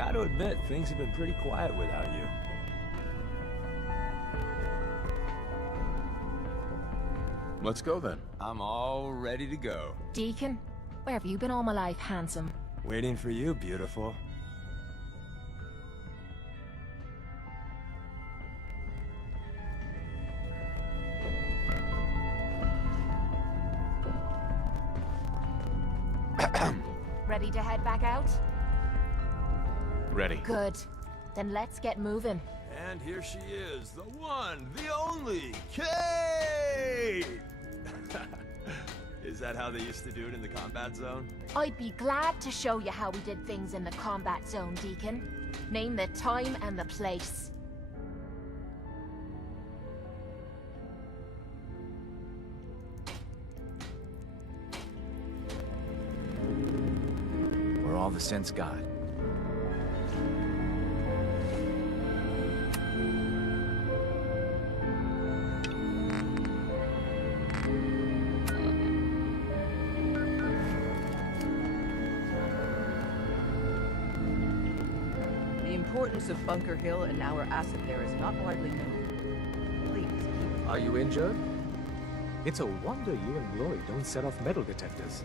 gotta admit, things have been pretty quiet without you. Let's go then. I'm all ready to go. Deacon, where have you been all my life, handsome? Waiting for you, beautiful. Ready to head back out? Ready. Good. Then let's get moving. And here she is, the one, the only, Kate! Is that how they used to do it in the combat zone? I'd be glad to show you how we did things in the combat zone, Deacon. Name the time and the place. Where all the sense got. The importance of Bunker Hill and our asset there is not widely known. Please keep... Are you injured? It's a wonder you and Lloyd don't set off metal detectors.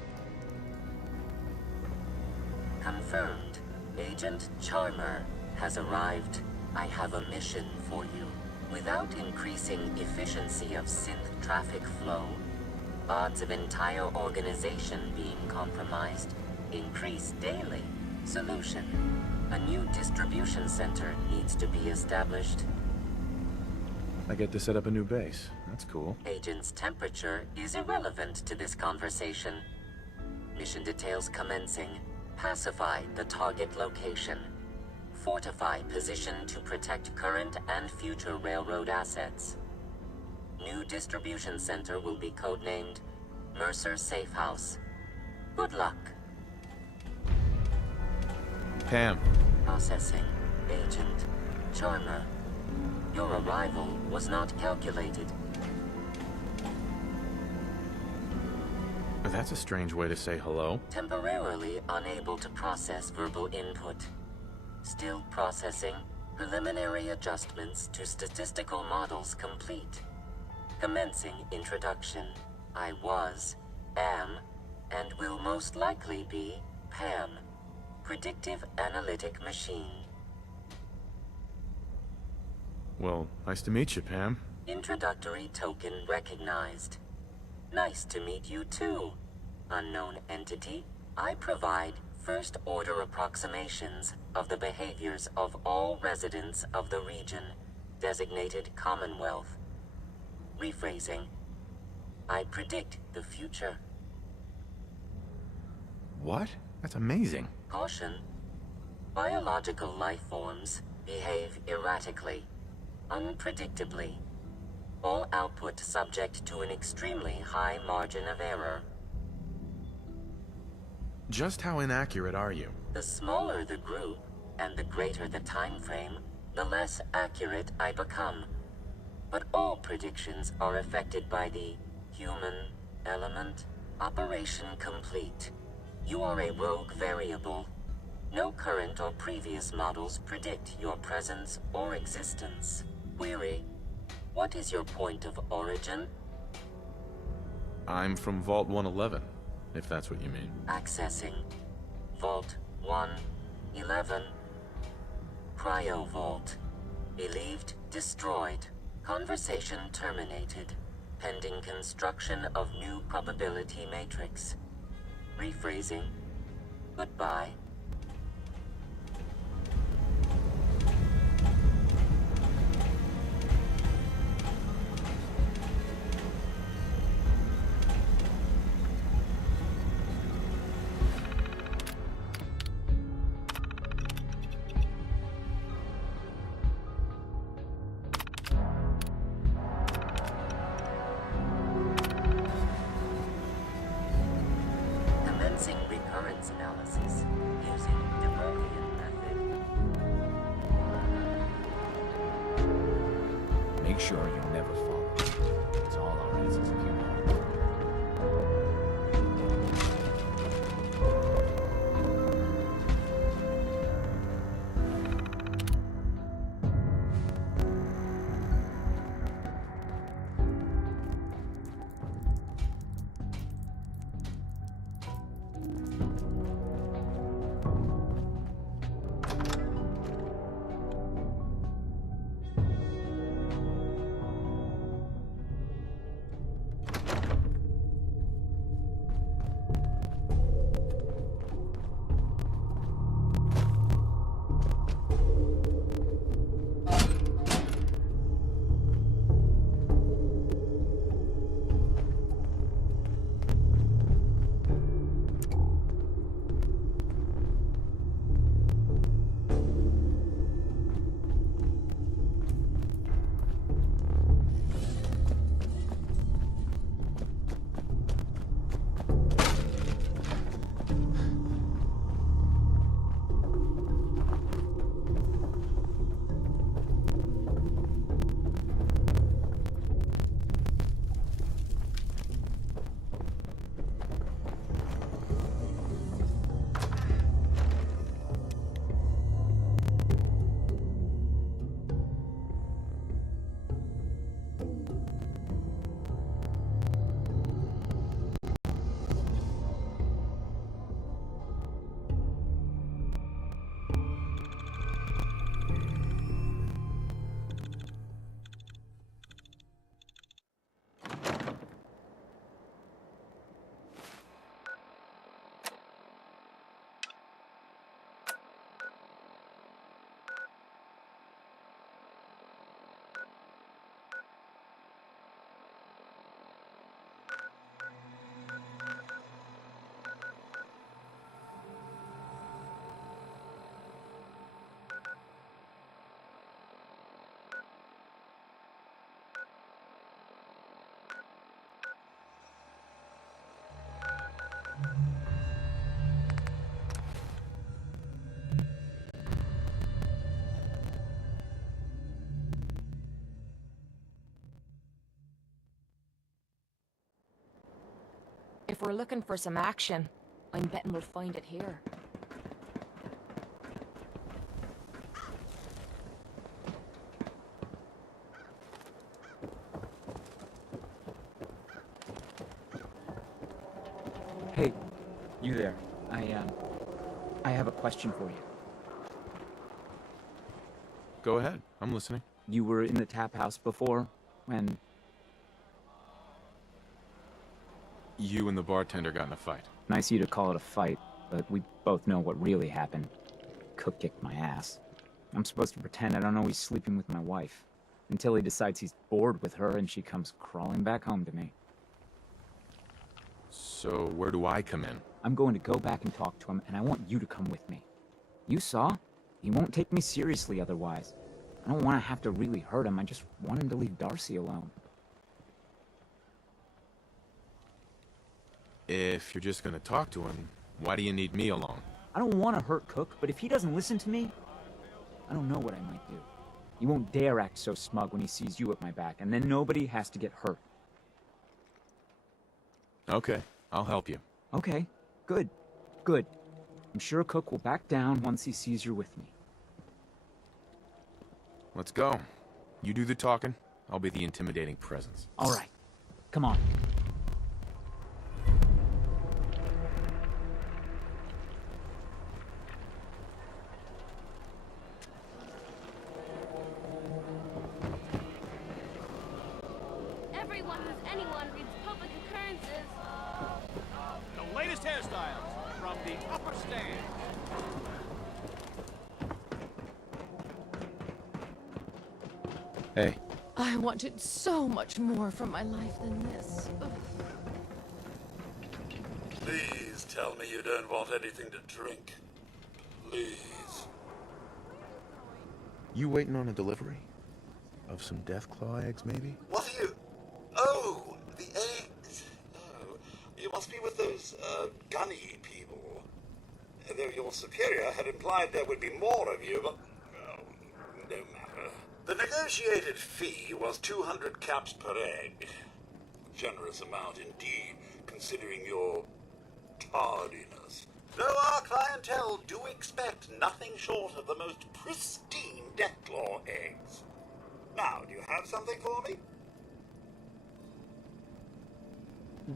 Confirmed. Agent Charmer has arrived. I have a mission for you. Without increasing efficiency of synth traffic flow, odds of entire organization being compromised increase daily. Solution. A new distribution center needs to be established. I get to set up a new base. That's cool. Agent's temperature is irrelevant to this conversation. Mission details commencing. Pacify the target location. Fortify position to protect current and future railroad assets. New distribution center will be codenamed Mercer Safe House. Good luck. Pam. Processing. Agent Charmer. Your arrival was not calculated. That's a strange way to say hello. Temporarily unable to process verbal input. Still processing. Preliminary adjustments to statistical models complete. Commencing introduction. I was, am, and will most likely be Pam. Predictive analytic machine. Well, nice to meet you, Pam. Introductory token recognized. Nice to meet you too, unknown entity. I provide first-order approximations of the behaviors of all residents of the region, designated Commonwealth. Rephrasing. I predict the future. What? That's amazing. Caution. Biological life forms behave erratically, unpredictably. All output subject to an extremely high margin of error. Just how inaccurate are you? The smaller the group, and the greater the time frame, the less accurate I become. But all predictions are affected by the human element. Operation complete. You are a rogue variable. No current or previous models predict your presence or existence. Query. What is your point of origin? I'm from Vault 111, if that's what you mean. Accessing. Vault 111. Cryo Vault. Believed destroyed. Conversation terminated. Pending construction of new probability matrix. Rephrasing. Goodbye. Commencing recurrence analysis using the Burkean method. Make sure you never fall. It's all our asses here. If we're looking for some action, I'm betting we'll find it here. Hey, you there. I have a question for you. Go ahead. I'm listening. You were in the tap house before, when... You and the bartender got in a fight. Nice of you to call it a fight, but we both know what really happened. Cook kicked my ass. I'm supposed to pretend I don't know he's sleeping with my wife, until he decides he's bored with her and she comes crawling back home to me. So where do I come in? I'm going to go back and talk to him, and I want you to come with me. You saw? He won't take me seriously otherwise. I don't want to have to really hurt him, I just want him to leave Darcy alone. If you're just gonna talk to him, why do you need me along? I don't want to hurt Cook, but if he doesn't listen to me, I don't know what I might do. He won't dare act so smug when he sees you at my back, and then nobody has to get hurt. Okay, I'll help you. Okay, good, good. I'm sure Cook will back down once he sees you're with me. Let's go. You do the talking, I'll be the intimidating presence. All right, come on. Everyone who's anyone reads public occurrences. The latest hairstyles from the upper stand. Hey, I wanted so much more from my life than this. Ugh. Please tell me you don't want anything to drink. Please. you waiting on a delivery? Of some Deathclaw eggs, maybe? What are you... Oh, the eggs. Oh, you must be with those, gunny people. Though your superior had implied there would be more of you, but... Oh, no matter. The negotiated fee was 200 caps per egg. Generous amount indeed, considering your tardiness. Though our clientele do expect nothing short of the most pristine Deathclaw eggs. Now, do you have something for me?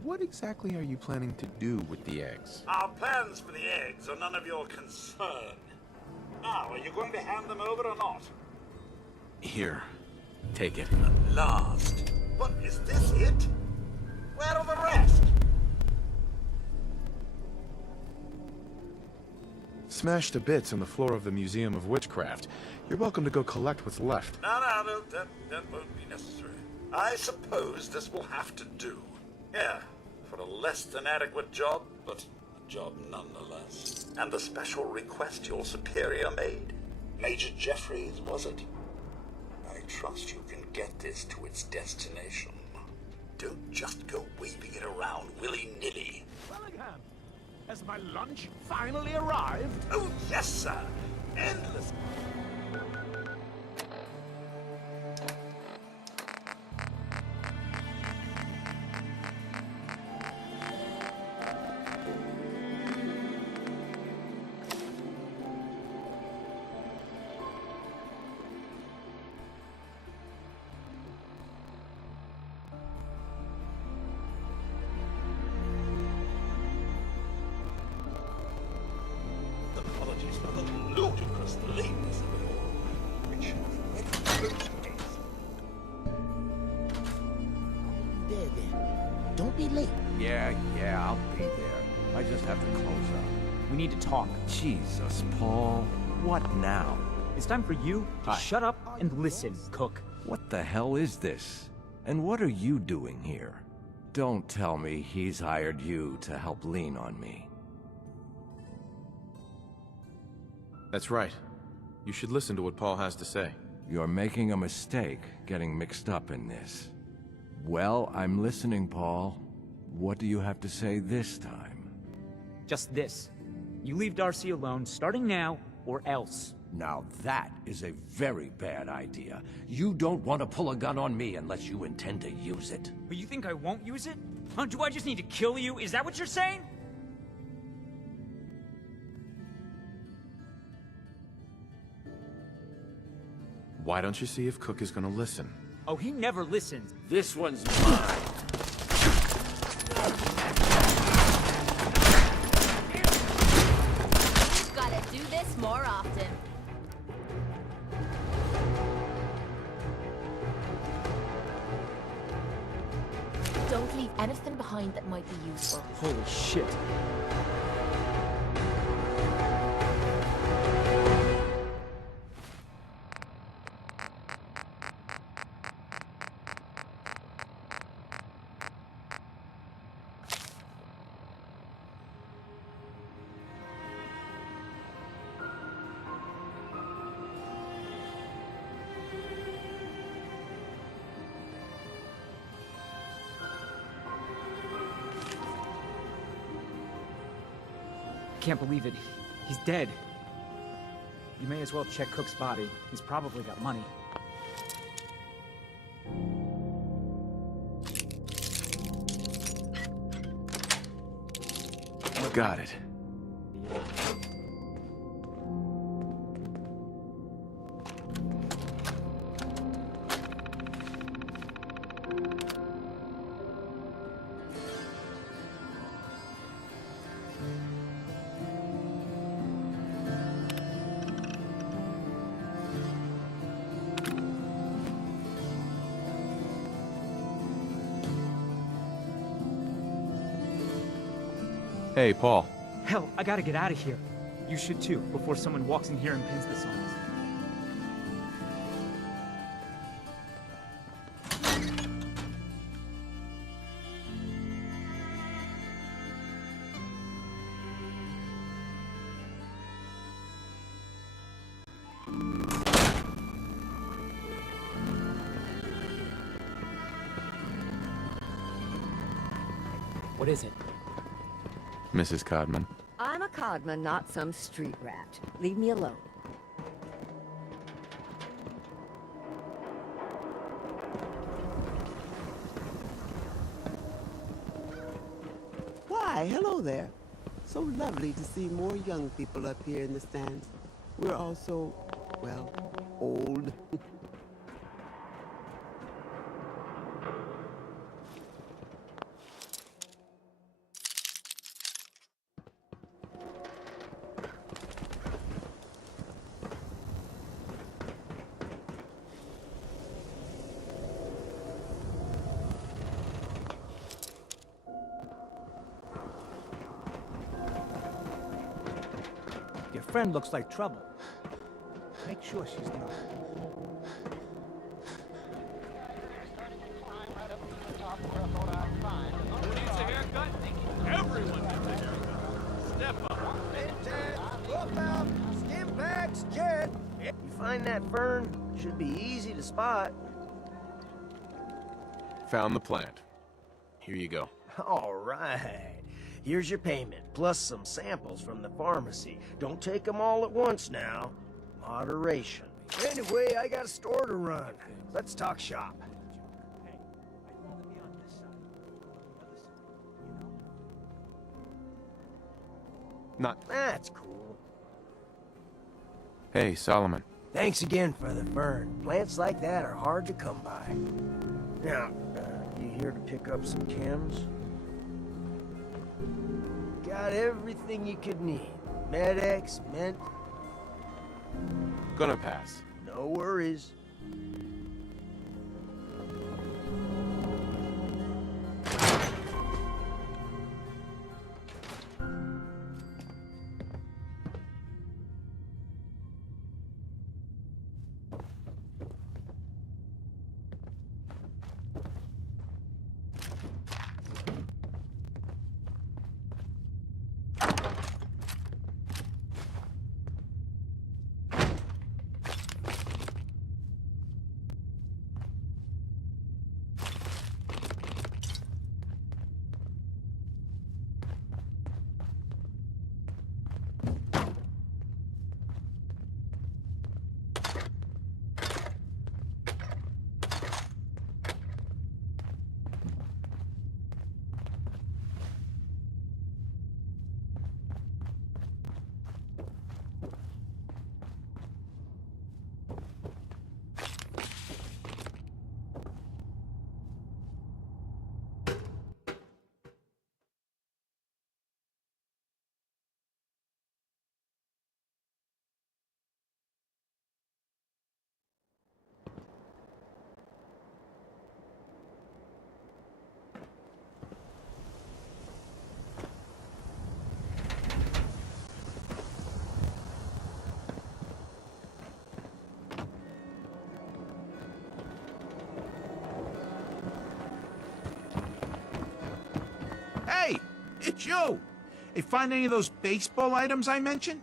What exactly are you planning to do with the eggs? Our plans for the eggs are none of your concern. Now, are you going to hand them over or not? Here, take it. At last. What, is this it? Where are the rest? Smashed to bits on the floor of the Museum of Witchcraft. You're welcome to go collect what's left. No, that won't be necessary. I suppose this will have to do. Yeah, for a less than adequate job, but a job nonetheless. And the special request your superior made? Major Jeffries, was it? I trust you can get this to its destination. Don't just go waving it around willy-nilly. Bellingham, has my lunch finally arrived? Oh, yes, sir. Endless. Apologies for the ludicrous lateness of it all, which There then. Don't be late. Yeah, I'll be there. I just have to close up. We need to talk. Jesus, Paul. What now? It's time for you to shut up and listen, Cook. What the hell is this? And what are you doing here? Don't tell me he's hired you to help lean on me. That's right. You should listen to what Paul has to say. You're making a mistake getting mixed up in this. Well, I'm listening, Paul. What do you have to say this time? Just this. You leave Darcy alone, starting now, or else. Now that is a very bad idea. You don't want to pull a gun on me unless you intend to use it. But you think I won't use it? Huh? Do I just need to kill you? Is that what you're saying? Why don't you see if Cook is gonna listen? Oh, he never listens. This one's mine. We've gotta do this more often. Don't leave anything behind that might be useful. Holy shit. I can't believe it. He's dead. You may as well check Cook's body. He's probably got money. Got it. Hey, Paul. Hell, I gotta get out of here. You should too, before someone walks in here and pins this on us. What is it? Mrs. Codman. I'm a Codman, not some street rat. Leave me alone. Why, hello there. So lovely to see more young people up here in the stands. We're all so, well, old. Your friend looks like trouble. Make sure she's not. Who needs a haircut? Everyone needs a haircut. Step up. Hey, Ted, look out! Skin bags, Jed! You find that fern? Should be easy to spot. Found the plant. Here you go. All right. Here's your payment, plus some samples from the pharmacy. Don't take them all at once now. Moderation. Anyway, I got a store to run. Let's talk shop. Not. That's cool. Hey, Solomon. Thanks again for the fern. Plants like that are hard to come by. Now, you here to pick up some chems? Got everything you could need. Med-X, Mint. Gonna pass. No worries. it's you. Hey, find any of those baseball items I mentioned?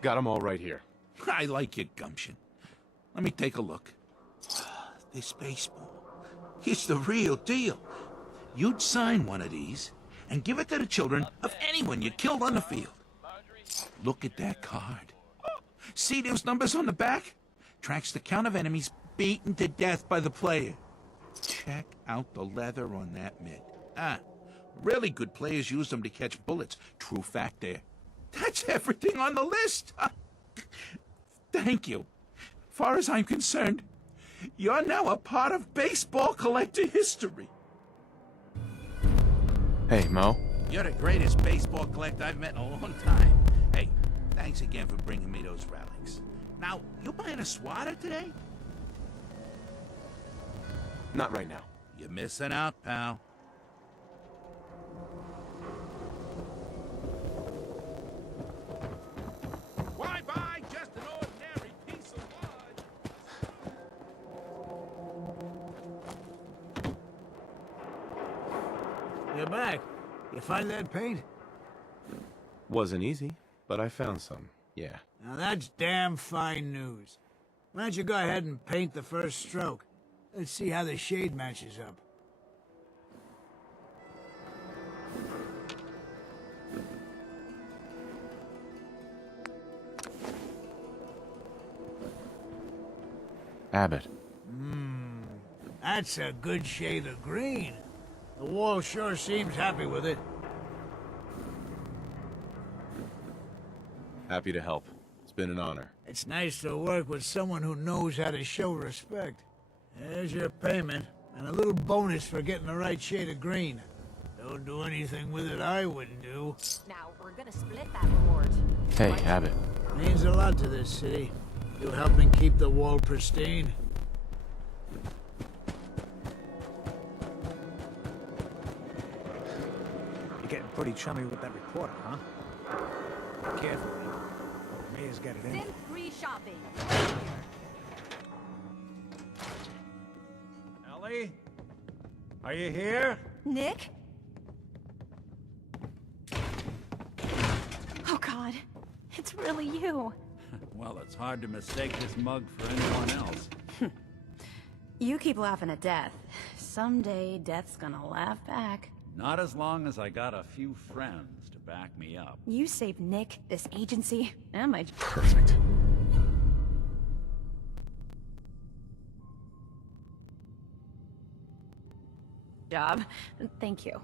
Got them all right here. I like your gumption. Let me take a look. This baseball, it's the real deal. You'd sign one of these and give it to the children of anyone you killed on the field. Look at that card. See those numbers on the back? Tracks the count of enemies beaten to death by the player. Check out the leather on that mitt. Really good players use them to catch bullets. True fact there. That's everything on the list. Thank you. Far as I'm concerned, you're now a part of baseball collector history. Hey, Mo. You're the greatest baseball collector I've met in a long time. Hey, thanks again for bringing me those relics. Now, you buying a swatter today? Not right now. You're missing out, pal. Why buy just an ordinary piece of wood? You're back. You find that paint? Wasn't easy, but I found some, yeah. Now that's damn fine news. Why don't you go ahead and paint the first stroke? Let's see how the shade matches up. Abbott. That's a good shade of green. The wall sure seems happy with it. Happy to help. It's been an honor. It's nice to work with someone who knows how to show respect. There's your payment, and a little bonus for getting the right shade of green. Don't do anything with it I wouldn't do. Now, we're gonna split that reward. Hey, Abbott. Means a lot to this city. You helping keep the wall pristine. You're getting pretty chummy with that reporter, huh? Careful. Mayor's got it in. Free shopping. Ellie? Are you here? Nick? Oh, God. It's really you. Well, it's hard to mistake this mug for anyone else. You keep laughing at death. Someday, death's gonna laugh back. Not as long as I got a few friends to back me up. You saved Nick, this agency, and my... Perfect. job. Thank you.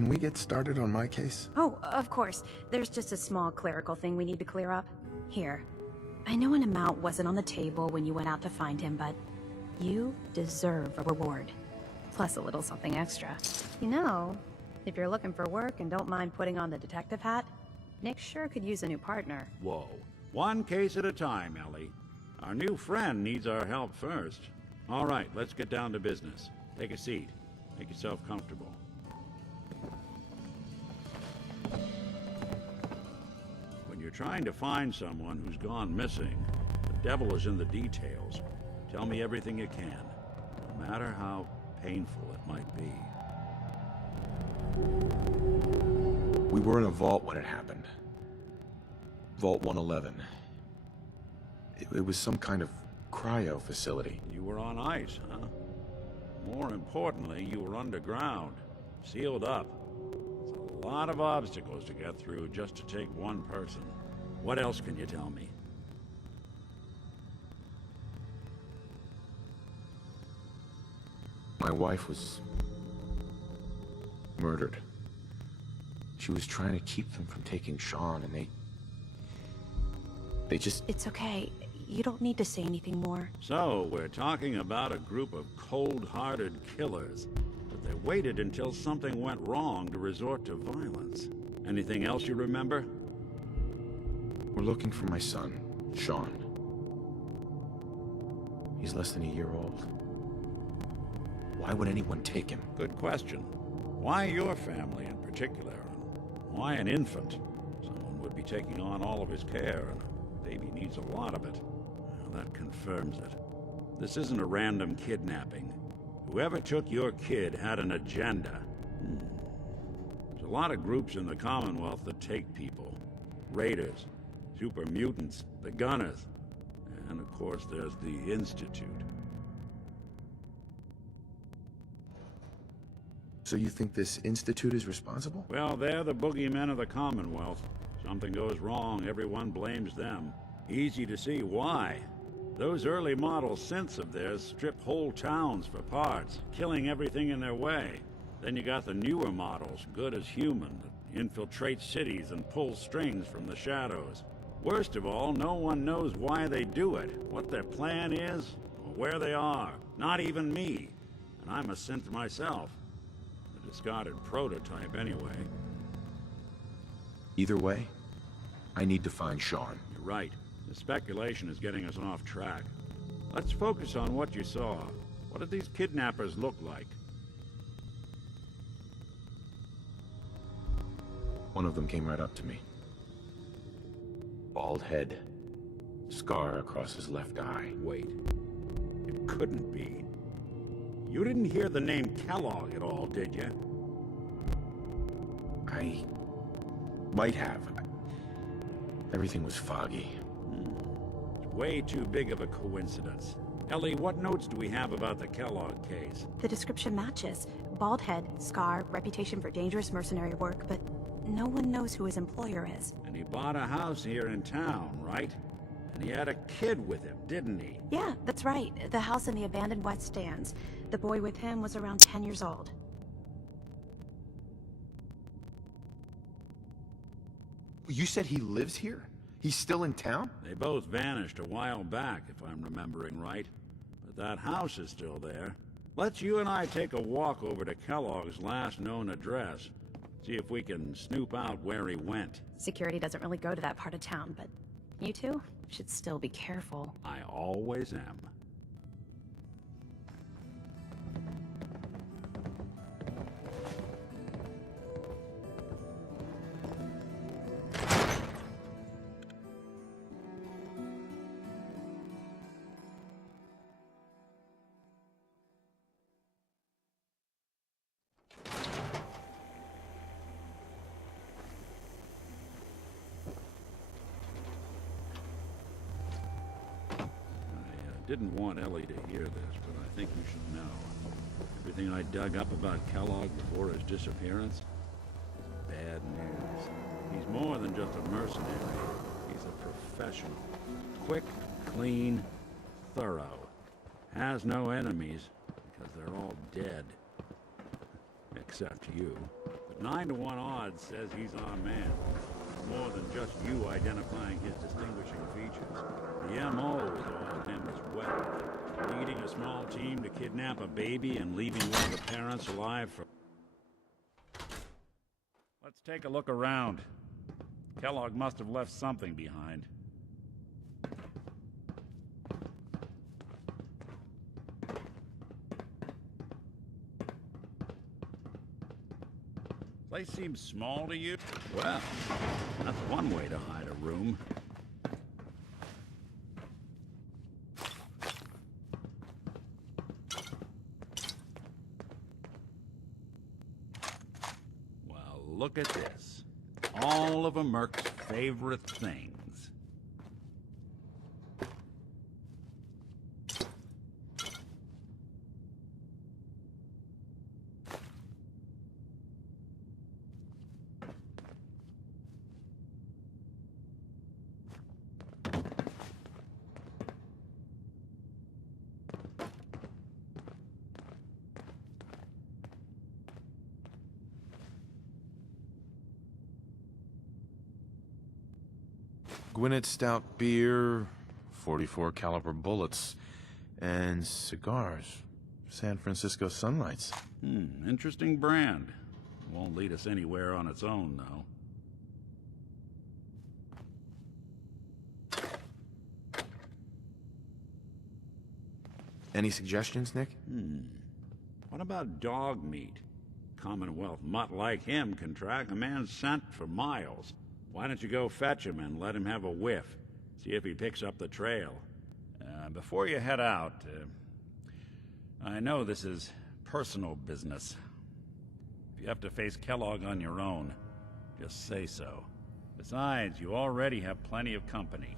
Can we get started on my case? Oh, of course. There's just a small clerical thing we need to clear up. Here. I know an amount wasn't on the table when you went out to find him, but you deserve a reward. Plus a little something extra. You know, if you're looking for work and don't mind putting on the detective hat, Nick sure could use a new partner. Whoa. One case at a time, Ellie. Our new friend needs our help first. All right, let's get down to business. Take a seat. Make yourself comfortable. When you're trying to find someone who's gone missing, the devil is in the details. Tell me everything you can, no matter how painful it might be. We were in a vault when it happened. Vault 111. It was some kind of cryo facility. You were on ice, huh? More importantly, you were underground, sealed up. It's a lot of obstacles to get through just to take one person. What else can you tell me? My wife was murdered. She was trying to keep them from taking Sean, and they just... It's okay. You don't need to say anything more. So, we're talking about a group of cold-hearted killers, but they waited until something went wrong to resort to violence. Anything else you remember? We're looking for my son, Sean. He's less than a year old. Why would anyone take him? Good question. Why your family in particular? Why an infant? Someone would be taking on all of his care, and a baby needs a lot of it. Well, that confirms it. This isn't a random kidnapping. Whoever took your kid had an agenda. There's a lot of groups in the Commonwealth that take people. Raiders, super mutants, the Gunners, and of course there's the Institute. So you think this Institute is responsible? Well, they're the boogeymen of the Commonwealth. Something goes wrong, everyone blames them. Easy to see why. Those early model synths of theirs strip whole towns for parts, killing everything in their way. Then you got the newer models, good as human, that infiltrate cities and pull strings from the shadows. Worst of all, no one knows why they do it, what their plan is, or where they are. Not even me. And I'm a synth myself. Discarded prototype anyway. Either way, I need to find Sean. You're right. The speculation is getting us off track. Let's focus on what you saw. What did these kidnappers look like? One of them came right up to me. Bald head. Scar across his left eye. Wait. It couldn't be. You didn't hear the name Kellogg at all, did you? I might have. Everything was foggy. It's way too big of a coincidence. Ellie, what notes do we have about the Kellogg case? The description matches. Bald head, scar, reputation for dangerous mercenary work, but no one knows who his employer is. And he bought a house here in town, right? And he had a kid with him, didn't he? Yeah, that's right. The house in the abandoned West Stands. The boy with him was around 10 years old. You said he lives here? He's still in town? They both vanished a while back, if I'm remembering right. But that house is still there. Let's you and I take a walk over to Kellogg's last known address. See if we can snoop out where he went. Security doesn't really go to that part of town, but you two should still be careful. I always am. Didn't want Ellie to hear this, but I think you should know. Everything I dug up about Kellogg before his disappearance is bad news. He's more than just a mercenary. He's a professional. Quick, clean, thorough. Has no enemies, because they're all dead. Except you. But 9-to-1 odds says he's our man. More than just you identifying his distinguishing features. The MO is all of him as well. Leading a small team to kidnap a baby and leaving one of the parents alive for... Let's take a look around. Kellogg must have left something behind. Place seems small to you? Well, that's one way to hide a room. Well, look at this. All of a Merc's favorite things. Gwinnett stout beer, 44 caliber bullets, and cigars. San Francisco Sunlights. Interesting brand. Won't lead us anywhere on its own, though. Any suggestions, Nick? What about dog meat? Commonwealth mutt like him can track a man's scent for miles. Why don't you go fetch him and let him have a whiff? See if he picks up the trail. Before you head out, I know this is personal business. If you have to face Kellogg on your own, just say so. Besides, you already have plenty of company.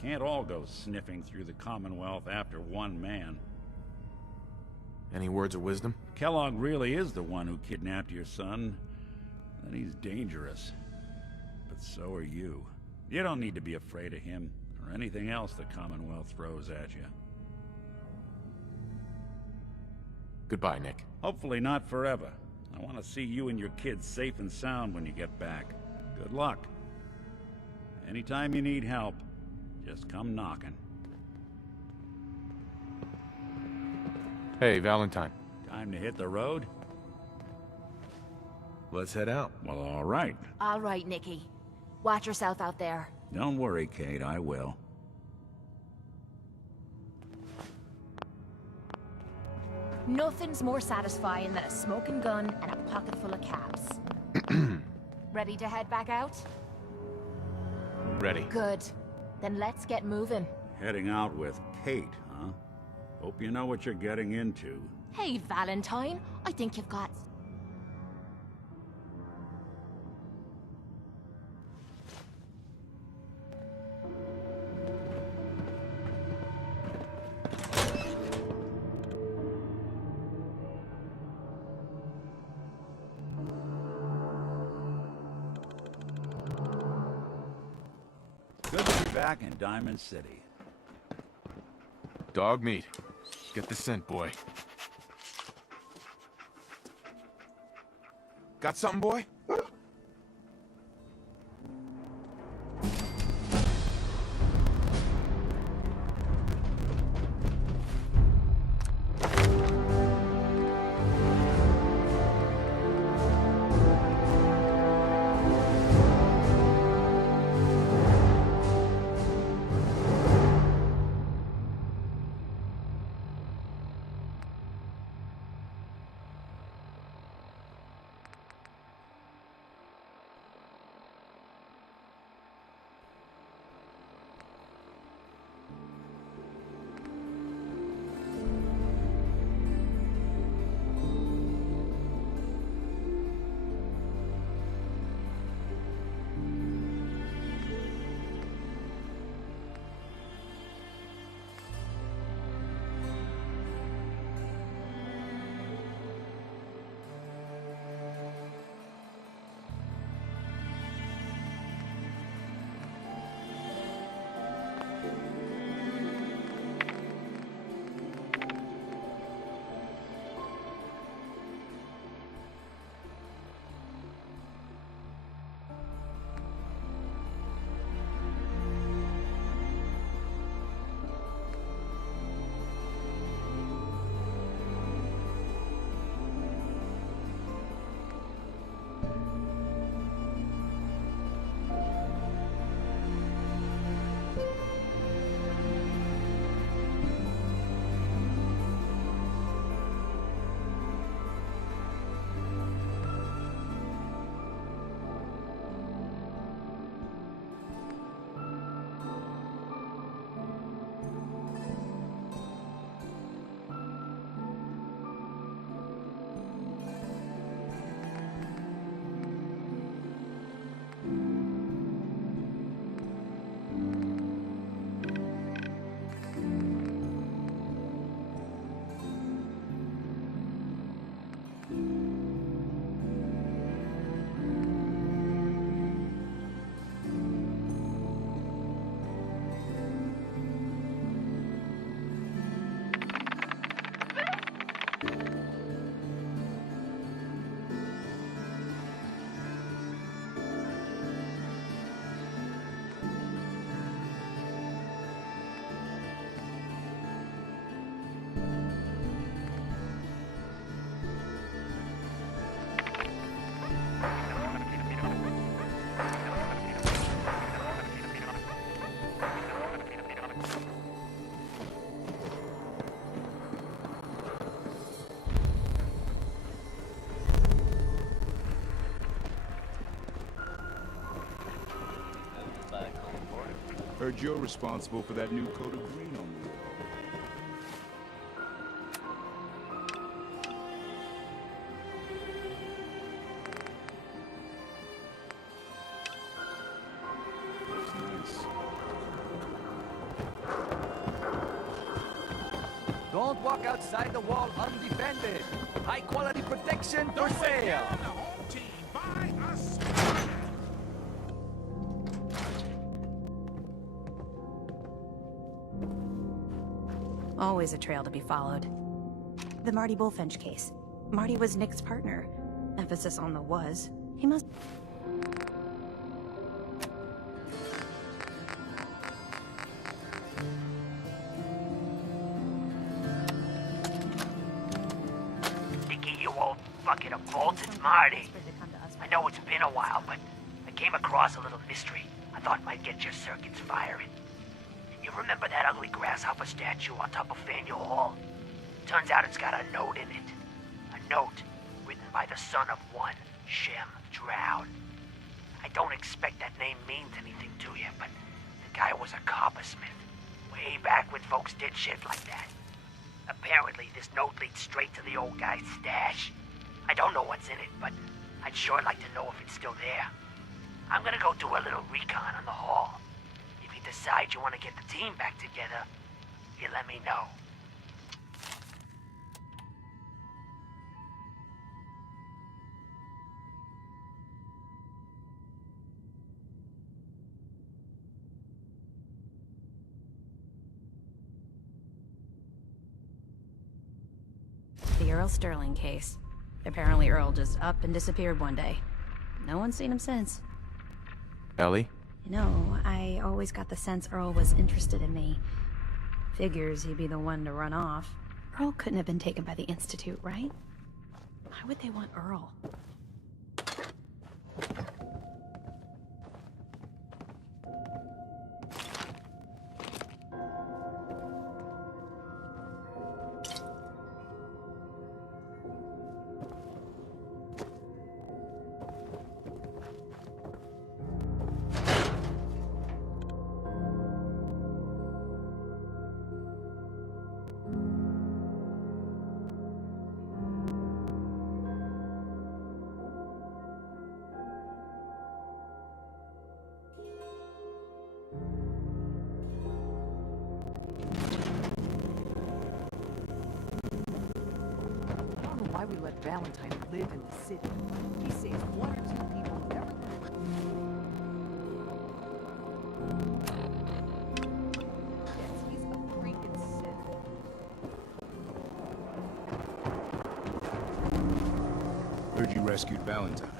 Can't all go sniffing through the Commonwealth after one man. Any words of wisdom? Kellogg really is the one who kidnapped your son. Then he's dangerous. But so are you. You don't need to be afraid of him, or anything else the Commonwealth throws at you. Goodbye, Nick. Hopefully not forever. I want to see you and your kids safe and sound when you get back. Good luck. Anytime you need help, just come knocking. Hey, Valentine. Time to hit the road? Let's head out. Well, all right. All right, Nicky. Watch yourself out there. Don't worry, Kate, I will. Nothing's more satisfying than a smoking gun and a pocket full of caps. Ready to head back out? Ready. Good. Then let's get moving. Heading out with Kate, huh? Hope you know what you're getting into. Hey, Valentine. I think you've got... Good to be back in Diamond City. Dog meat. Get the scent, boy. Got something, boy? Heard you're responsible for that new coat of green on the wall. Nice. Don't walk outside the wall undefended. High quality protection for sale. The home team by us. Always a trail to be followed. The Marty Bullfinch case. Marty was Nick's partner. Emphasis on the was. He must... Nicky, you old bucket of bolts, it's Marty. I know it's been a while, but I came across a little mystery I thought might get your circuits firing. You remember that ugly grasshopper statue on top of Faneuil Hall? Turns out it's got a note in it. A note written by the son of one Shem Drown. I don't expect that name means anything to you, but the guy was a coppersmith. Way back when folks did shit like that. Apparently, this note leads straight to the old guy's stash. I don't know what's in it, but I'd sure like to know if it's still there. I'm gonna go do a little recon on the hall. If you decide you want to get the team back together, you let me know. The Earl Sterling case. Apparently Earl just up and disappeared one day. No one's seen him since. Ellie? You know, I always got the sense Earl was interested in me. Figures he'd be the one to run off. Earl couldn't have been taken by the Institute, right? Why would they want Earl? Why we let Valentine live in the city. He saves one or two people never Yes, he's a freaking sinner. Heard you rescued Valentine.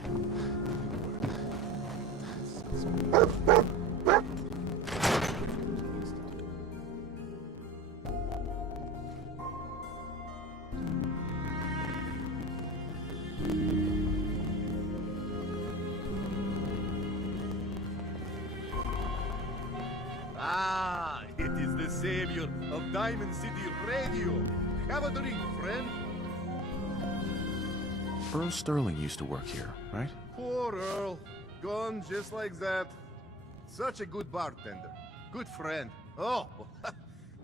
Ah, it is the savior of Diamond City Radio. Have a drink, friend. Earl Sterling used to work here, right? Poor Earl. Gone just like that. Such a good bartender. Good friend. Oh,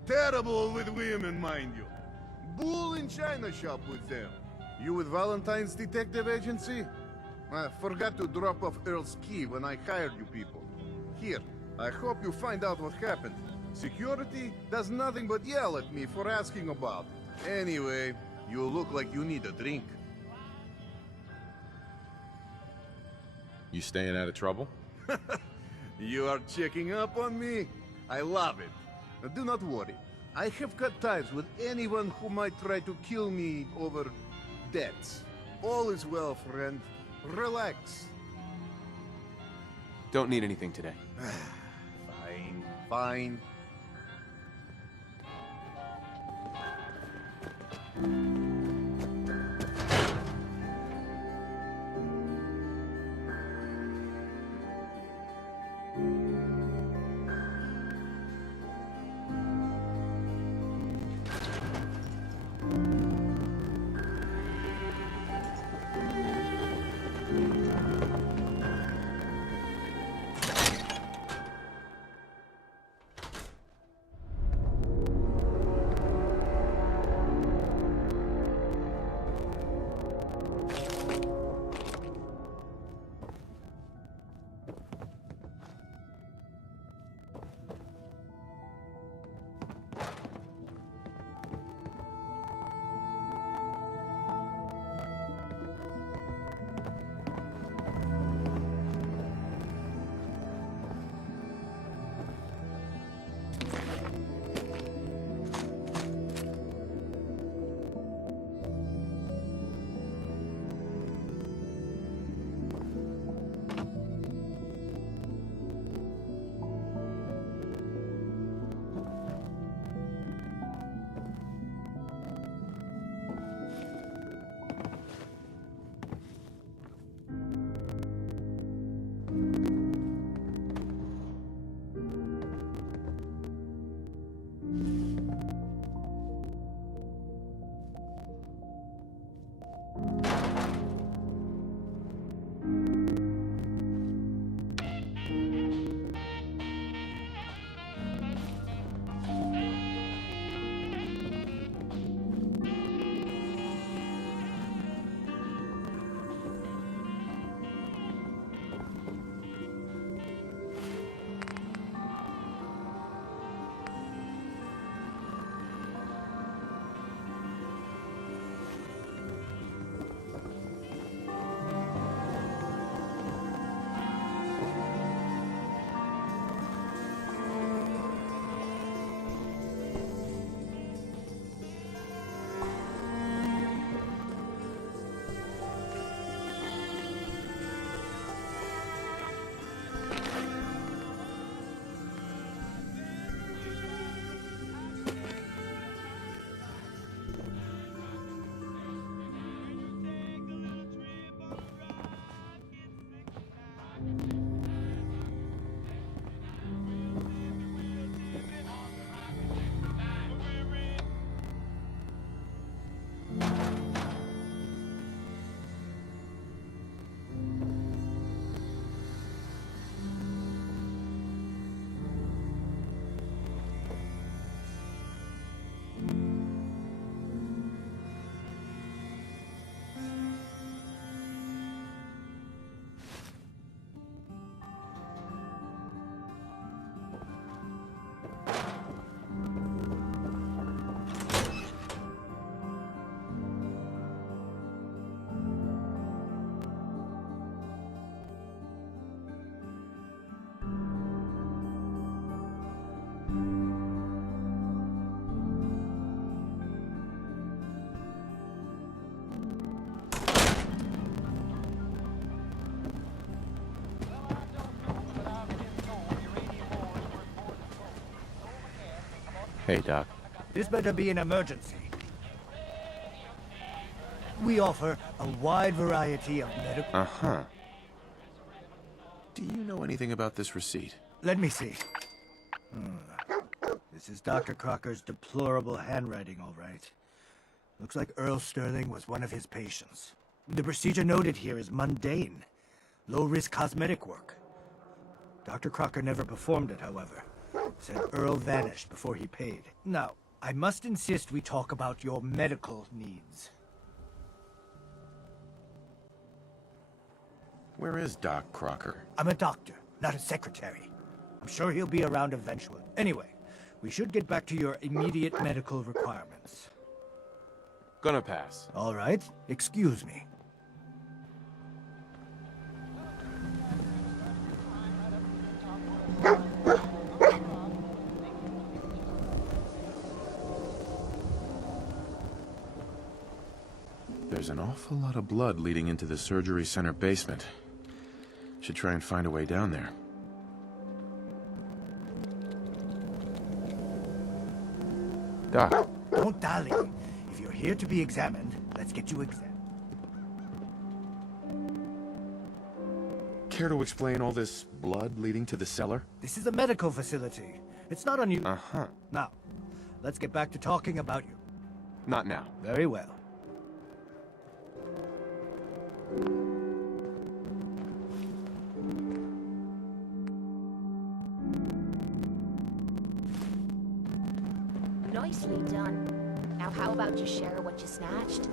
terrible with women, mind you. Bull in china shop with them. You with Valentine's detective agency? I forgot to drop off Earl's key when I hired you people. Here, I hope you find out what happened. Security does nothing but yell at me for asking about it. Anyway, you look like you need a drink. You staying out of trouble? You are checking up on me? I love it. Now, do not worry. I have cut ties with anyone who might try to kill me over debts. All is well, friend. Relax. Don't need anything today. Fine, fine. Hey, Doc. This better be an emergency. We offer a wide variety of medical... Uh-huh. Do you know anything about this receipt? Let me see. This is Dr. Crocker's deplorable handwriting, all right. Looks like Earl Sterling was one of his patients. The procedure noted here is mundane. Low-risk cosmetic work. Dr. Crocker never performed it, however. Said Earl vanished before he paid. Now, I must insist we talk about your medical needs. Where is Doc Crocker? I'm a doctor, not a secretary. I'm sure he'll be around eventually. Anyway, we should get back to your immediate medical requirements. Gonna pass. All right, excuse me. There's an awful lot of blood leading into the surgery center basement. Should try and find a way down there. Doc. Don't dally. If you're here to be examined, let's get you examined. Care to explain all this blood leading to the cellar? This is a medical facility. It's not unusual. Uh-huh. Now, let's get back to talking about you. Not now. Very well. Nicely done. Now how about you share what you snatched?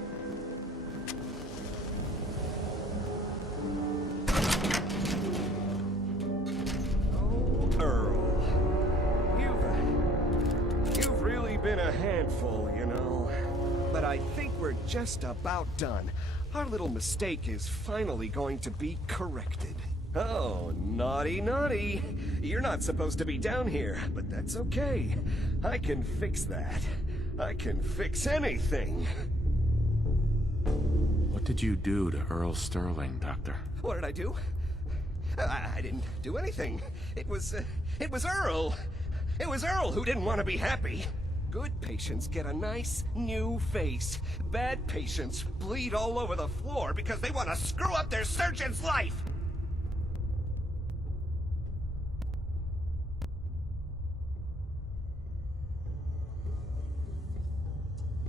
Oh, Earl. You've really been a handful, you know. But I think we're just about done. Our little mistake is finally going to be corrected. Oh, naughty, naughty. You're not supposed to be down here, but that's okay. I can fix that. I can fix anything. What did you do to Earl Sterling, Doctor? What did I do? I didn't do anything. It was Earl. It was Earl who didn't want to be happy. Good patients get a nice, new face. Bad patients bleed all over the floor because they want to screw up their surgeon's life.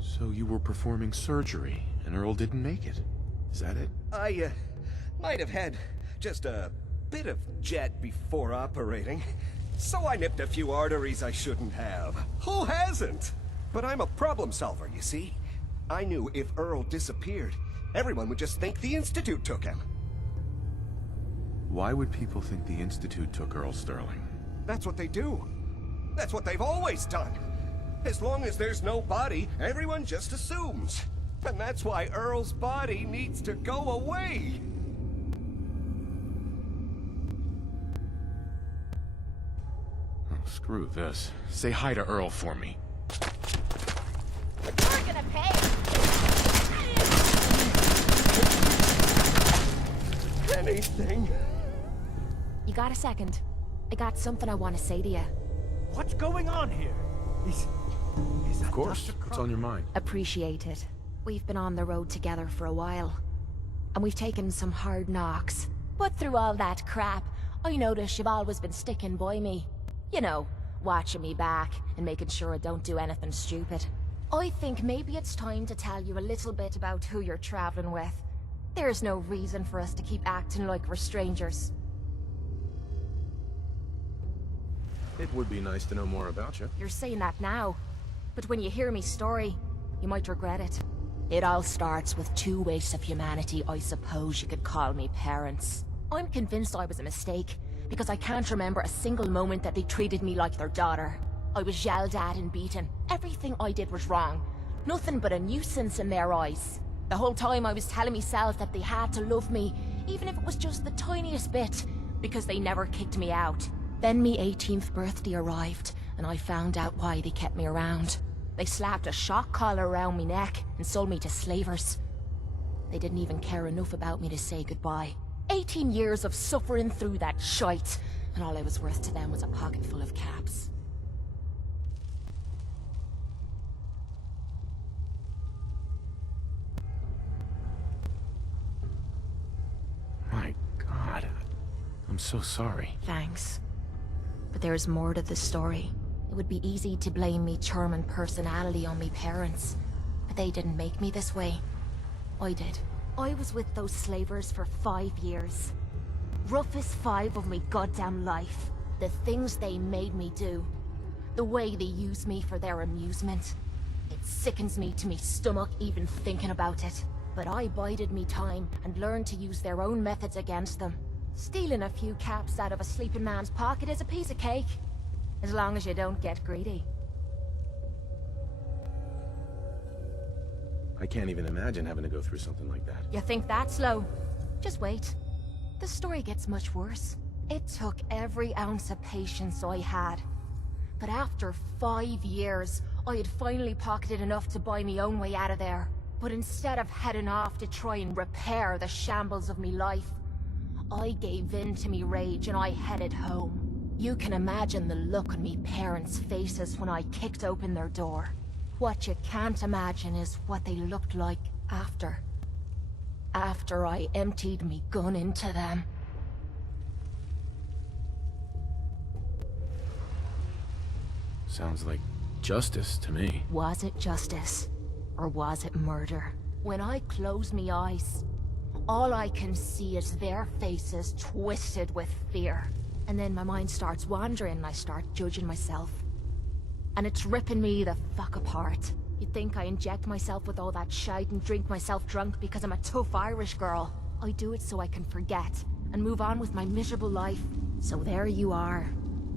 So you were performing surgery, and Earl didn't make it. Is that it? I, might have had just a bit of jet before operating. So I nipped a few arteries I shouldn't have. Who hasn't? But I'm a problem solver, you see. I knew if Earl disappeared, everyone would just think the Institute took him. Why would people think the Institute took Earl Sterling? That's what they do. That's what they've always done. As long as there's no body, everyone just assumes. And that's why Earl's body needs to go away. Oh, screw this. Say hi to Earl for me. You're gonna pay! Anything. You got a second? I got something I want to say to you. What's going on here? Of course. What's on your mind? Appreciate it. We've been on the road together for a while. And we've taken some hard knocks. But through all that crap, I notice you've always been sticking by me. You know, watching me back and making sure I don't do anything stupid. I think maybe it's time to tell you a little bit about who you're traveling with. There's no reason for us to keep acting like we're strangers. It would be nice to know more about you. You're saying that now. But when you hear me story, you might regret it. It all starts with two wastes of humanity I suppose you could call me parents. I'm convinced I was a mistake, because I can't remember a single moment that they treated me like their daughter. I was yelled at and beaten. Everything I did was wrong. Nothing but a nuisance in their eyes. The whole time I was telling myself that they had to love me, even if it was just the tiniest bit, because they never kicked me out. Then me 18th birthday arrived, and I found out why they kept me around. They slapped a shock collar around me neck and sold me to slavers. They didn't even care enough about me to say goodbye. 18 years of suffering through that shite, and all I was worth to them was a pocket full of caps. My God. I'm so sorry. Thanks. But there's more to the story. It would be easy to blame me charming personality on me parents, but they didn't make me this way. I did. I was with those slavers for 5 years. Roughest 5 of me goddamn life. The things they made me do. The way they used me for their amusement. It sickens me to me stomach even thinking about it. But I bided me time and learned to use their own methods against them. Stealing a few caps out of a sleeping man's pocket is a piece of cake. As long as you don't get greedy. I can't even imagine having to go through something like that. You think that's slow? Just wait. The story gets much worse. It took every ounce of patience I had. But after 5 years, I had finally pocketed enough to buy my own way out of there. But instead of heading off to try and repair the shambles of me life, I gave in to me rage and I headed home. You can imagine the look on me parents' faces when I kicked open their door. What you can't imagine is what they looked like after. After I emptied me gun into them. Sounds like justice to me. Was it justice? Or was it murder? When I close me eyes, all I can see is their faces twisted with fear. And then my mind starts wandering and I start judging myself. And it's ripping me the fuck apart. You'd think I inject myself with all that shite and drink myself drunk because I'm a tough Irish girl. I do it so I can forget and move on with my miserable life. So there you are.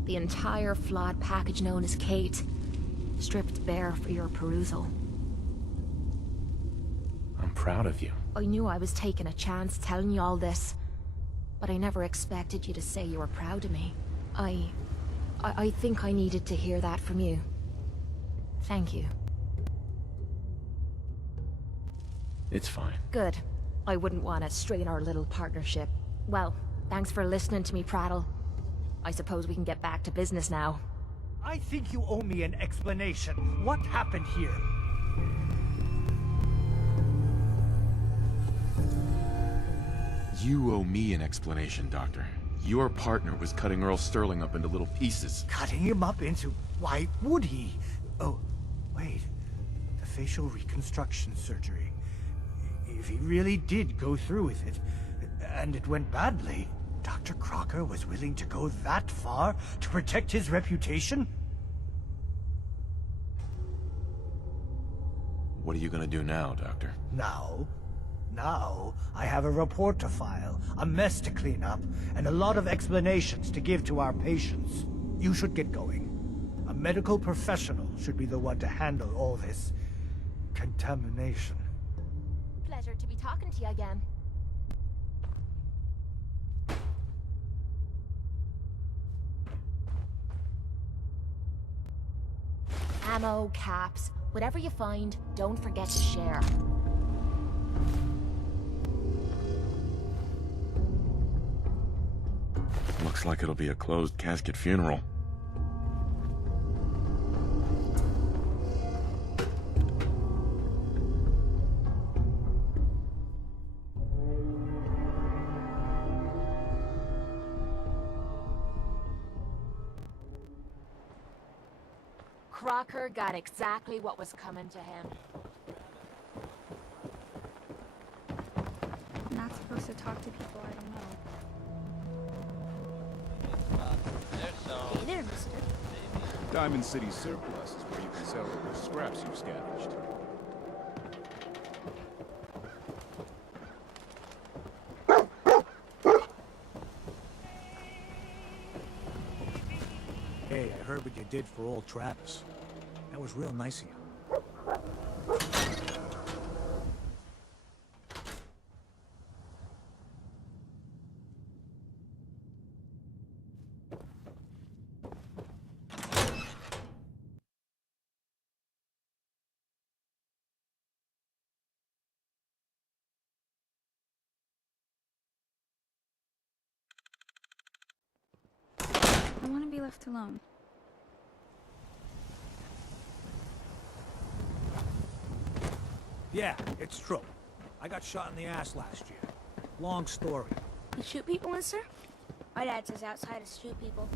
The entire flawed package known as Kate. Stripped bare for your perusal. I'm proud of you. I knew I was taking a chance telling you all this, but I never expected you to say you were proud of me. I think I needed to hear that from you. Thank you. It's fine. Good. I wouldn't want to strain our little partnership. Well, thanks for listening to me prattle. I suppose we can get back to business now. I think you owe me an explanation. What happened here? You owe me an explanation, Doctor. Your partner was cutting Earl Sterling up into little pieces. Cutting him up into... Why would he? Oh, wait. The facial reconstruction surgery. If he really did go through with it, and it went badly, Dr. Crocker was willing to go that far to protect his reputation? What are you gonna do now, Doctor? Now, I have a report to file, a mess to clean up, and a lot of explanations to give to our patients. You should get going. A medical professional should be the one to handle all this contamination. Pleasure to be talking to you again. Ammo, caps, whatever you find, don't forget to share. Looks like it'll be a closed casket funeral. Crocker got exactly what was coming to him. I'm not supposed to talk to people I don't know. Hey there, mister. Diamond City Surplus is where you can sell all the scraps you've scavenged. Hey, I heard what you did for old Travis. That was real nice of you. I want to be left alone. Yeah, it's true. I got shot in the ass last year. Long story. You shoot people, mister? My dad says outside to shoot people.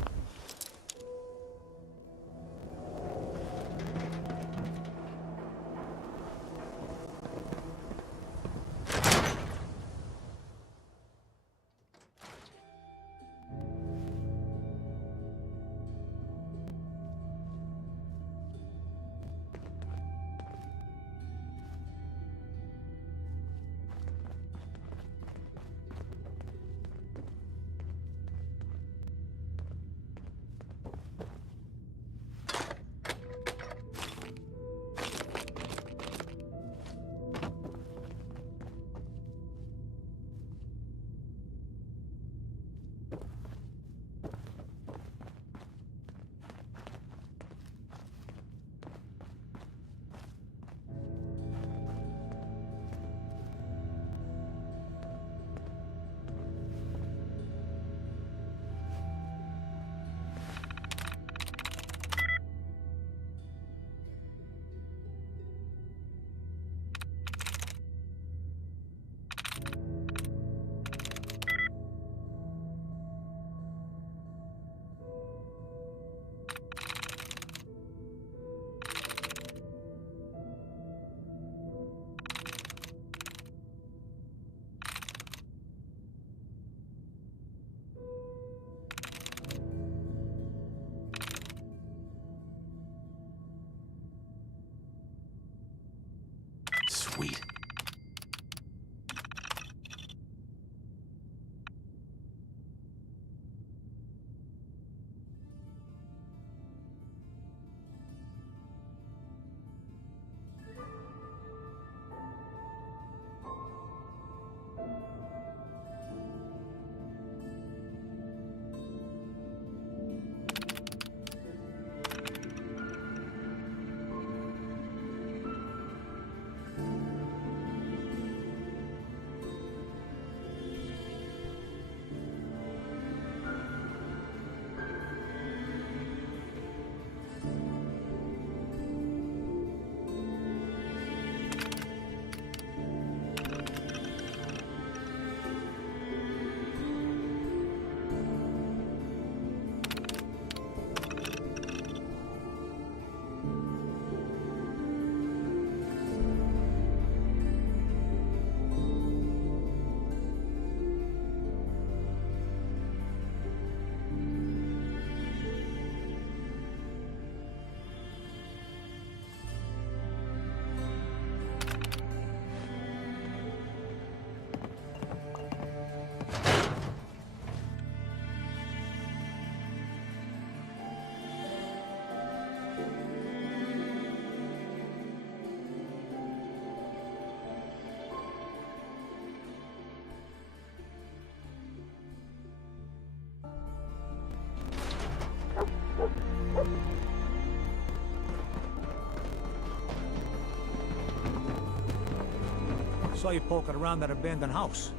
Saw you poking around that abandoned house.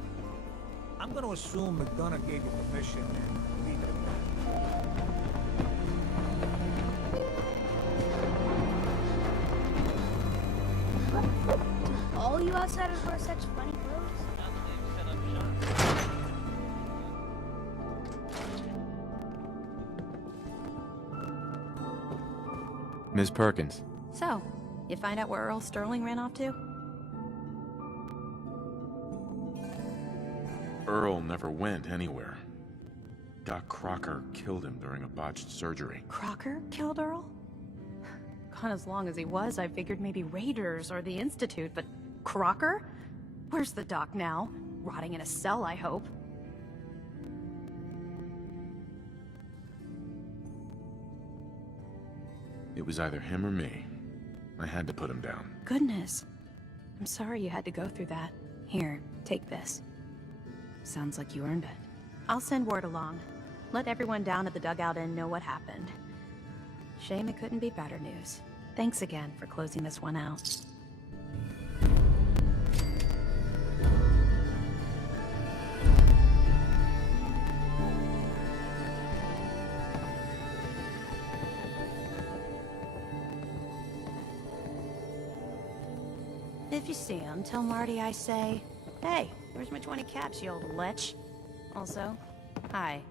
I'm gonna assume McDonough gave you permission and leave it at that. All you outsiders wear such funny clothes? Ms. Perkins. So, you find out where Earl Sterling ran off to? Earl never went anywhere. Doc Crocker killed him during a botched surgery. Crocker killed Earl? Gone as long as he was, I figured maybe Raiders or the Institute, but Crocker? Where's the doc now? Rotting in a cell, I hope. It was either him or me. I had to put him down. Goodness. I'm sorry you had to go through that. Here, take this. Sounds like you earned it. I'll send word along. Let everyone down at the Dugout Inn know what happened. Shame it couldn't be better news. Thanks again for closing this one out. If you see him, tell Marty I say, hey, where's my 20 caps, you old lech? Also, hi.